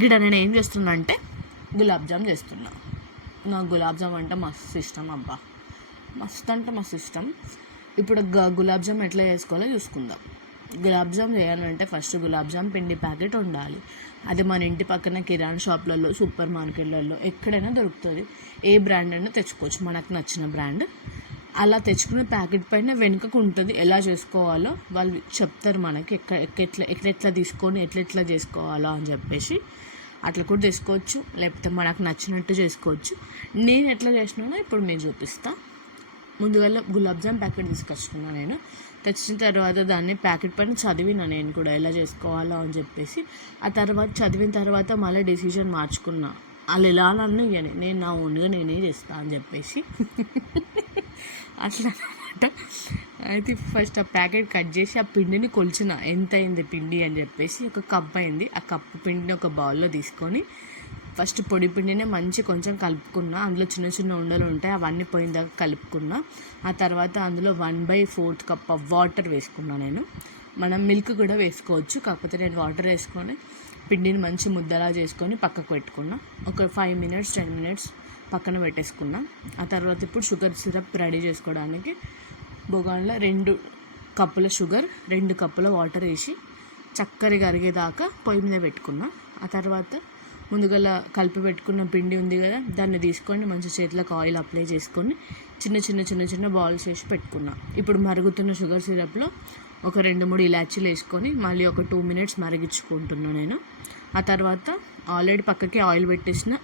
గిడ నేను ఏం చేస్తున్నా అంటే గులాబ్ జామ్ చేస్తున్నా. నాకు గులాబ్ జామ్ అంటే మస్తు ఇష్టం అబ్బా, మస్తు అంటే మస్తు ఇష్టం. ఇప్పుడు గులాబ్ జామ్ ఎట్లా చేసుకోవాలో చూసుకుందాం. గులాబ్ జామ్ చేయాలంటే ఫస్ట్ గులాబ్ జామ్ పిండి ప్యాకెట్ ఉండాలి. అది మన ఇంటి పక్కన కిరాణా షాప్లలో, సూపర్ మార్కెట్లలో ఎక్కడైనా దొరుకుతుంది. ఏ బ్రాండ్ అయినా తెచ్చుకోవచ్చు, మనకు నచ్చిన బ్రాండ్. అలా తెచ్చుకునే ప్యాకెట్ పైన వెనుకకు ఉంటుంది ఎలా చేసుకోవాలో, వాళ్ళు చెప్తారు మనకి ఎట్లెట్లా తీసుకొని ఎట్లెట్లా చేసుకోవాలో అని చెప్పేసి. అట్లా కూడా చేసుకోవచ్చు, లేకపోతే మనకు నచ్చినట్టు చేసుకోవచ్చు. నేను ఎట్లా చేసినానో ఇప్పుడు మీకు చూపిస్తాను. ముందుగా గులాబ్ జామ్ ప్యాకెట్ తీసుకొచ్చుకున్నాను నేను. తెచ్చిన తర్వాత దాన్ని ప్యాకెట్ పైన చదివినా నేను కూడా ఎలా చేసుకోవాలో అని చెప్పేసి. ఆ తర్వాత చదివిన తర్వాత మళ్ళీ డెసిషన్ మార్చుకున్నా, వాళ్ళు ఎలా అన్నీ ఇవ్వని, నేను నా ఓన్గా నేనే చేస్తాను అని చెప్పేసి. అట్లా అనమాట. అయితే ఫస్ట్ ఆ ప్యాకెట్ కట్ చేసి ఆ పిండిని కొలిచిన, ఎంత అయింది పిండి అని చెప్పేసి. ఒక కప్ అయింది. ఆ కప్పు పిండిని ఒక బౌల్లో తీసుకొని ఫస్ట్ పొడి పిండినే మంచి కొంచెం కలుపుకున్నా. అందులో చిన్న చిన్న ఉండలు ఉంటాయి, అవన్నీ పోయిన దాకా కలుపుకున్నా. ఆ తర్వాత అందులో 1/4 కప్ ఆఫ్ వాటర్ వేసుకున్నా నేను. మనం మిల్క్ కూడా వేసుకోవచ్చు, కాకపోతే నేను వాటర్ వేసుకొని పిండిని మంచి ముద్దలా చేసుకొని పక్కకు పెట్టుకున్నా. ఒక 5 minutes 10 minutes పక్కన పెట్టేసుకున్నా. ఆ తర్వాత ఇప్పుడు షుగర్ సిరప్ రెడీ చేసుకోవడానికి బొగాన్లో 2 కప్పుల షుగర్, 2 కప్పుల వాటర్ వేసి చక్కెర కరిగేదాకా పొయ్యి మీద పెట్టుకున్నా. ఆ తర్వాత ముందుగా కలిపి పెట్టుకున్న పిండి ఉంది కదా, దాన్ని తీసుకొని మంచి చేతులకు ఆయిల్ అప్లై చేసుకొని చిన్న చిన్న చిన్న చిన్న బాల్స్ వేసి పెట్టుకున్నా. ఇప్పుడు మరుగుతున్న షుగర్ సిరప్లో ఒక 2-3 ఇలాచీలు వేసుకొని మళ్ళీ ఒక 2 minutes మరిగించుకుంటున్నాను నేను. ఆ తర్వాత ఆల్రెడీ పక్కకి ఆయిల్ పెట్టేసిన.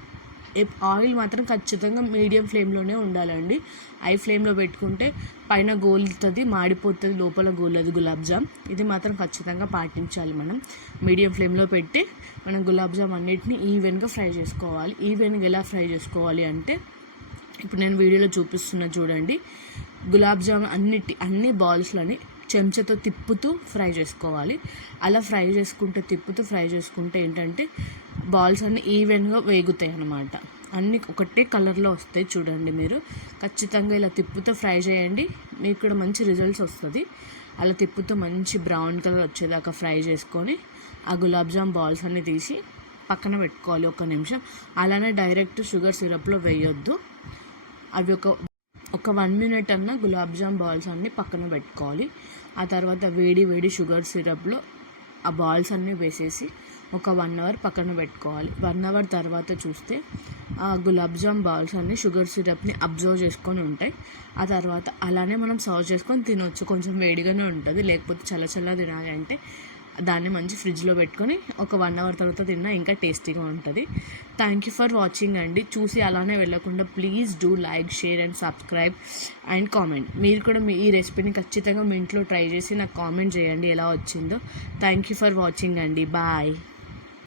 ఆయిల్ మాత్రం ఖచ్చితంగా మీడియం ఫ్లేమ్లోనే ఉండాలండి. హై ఫ్లేమ్లో పెట్టుకుంటే పైన గోలుతుంది, మాడిపోతుంది, లోపల గోలదు గులాబ్ జామ్. ఇది మాత్రం ఖచ్చితంగా పాటించాలి మనం. మీడియం ఫ్లేమ్లో పెట్టి మనం గులాబ్ జామ్ అన్నిటిని ఈవెన్గా ఫ్రై చేసుకోవాలి. ఈవెన్గా ఎలా ఫ్రై చేసుకోవాలి అంటే ఇప్పుడు నేను వీడియోలో చూపిస్తున్నా చూడండి. గులాబ్ జామ్ అన్ని బాల్స్లని చెంచాతో తిప్పుతూ ఫ్రై చేసుకోవాలి. అలా ఫ్రై చేసుకుంటే తిప్పుతూ ఫ్రై చేసుకుంటే ఏంటంటే బాల్స్ అన్నీ ఈవెన్గా వేగుతాయి అన్నమాట. అన్నీ ఒకటే కలర్లో వస్తాయి చూడండి. మీరు ఖచ్చితంగా ఇలా తిప్పుతూ ఫ్రై చేయండి, మీకు కూడా మంచి రిజల్ట్స్ వస్తుంది. అలా తిప్పుతూ మంచి బ్రౌన్ కలర్ వచ్చేదాకా ఫ్రై చేసుకొని ఆ గులాబ్ జామ్ బాల్స్ అన్నీ తీసి పక్కన పెట్టుకోవాలి 1 నిమిషం. అలానే డైరెక్ట్ షుగర్ సిరప్లో వేయొద్దు. అవి ఒక 1 minute అన్నా గులాబ్ జామ్ బాల్స్ అన్నీ పక్కన పెట్టుకోవాలి. ఆ తర్వాత వేడి షుగర్ సిరప్లో ఆ బాల్స్ అన్నీ వేసేసి ఒక 1 hour పక్కన పెట్టుకోవాలి. 1 hour తర్వాత చూస్తే ఆ గులాబ్ జామ్ బాల్స్ అన్నీ షుగర్ సిరప్ని అబ్జర్వ్ చేసుకొని ఉంటాయి. ఆ తర్వాత అలానే మనం సర్వ్ చేసుకొని తినవచ్చు. కొంచెం వేడిగానే ఉంటుంది, లేకపోతే చల్ల తినాలి అంటే దాన్ని మంచి ఫ్రిడ్జ్లో పెట్టుకొని ఒక 1 hour తర్వాత తిన్నా ఇంకా టేస్టీగా ఉంటుంది. థ్యాంక్ యూ ఫర్ వాచింగ్ అండి. చూసి అలానే వెళ్ళకుండా please do like, share and subscribe and comment. మీరు కూడా ఈ రెసిపీని ఖచ్చితంగా మీ ఇంట్లో ట్రై చేసి నాకు కామెంట్ చేయండి ఎలా వచ్చిందో. థ్యాంక్ యూ ఫర్ వాచింగ్ అండి. బాయ్.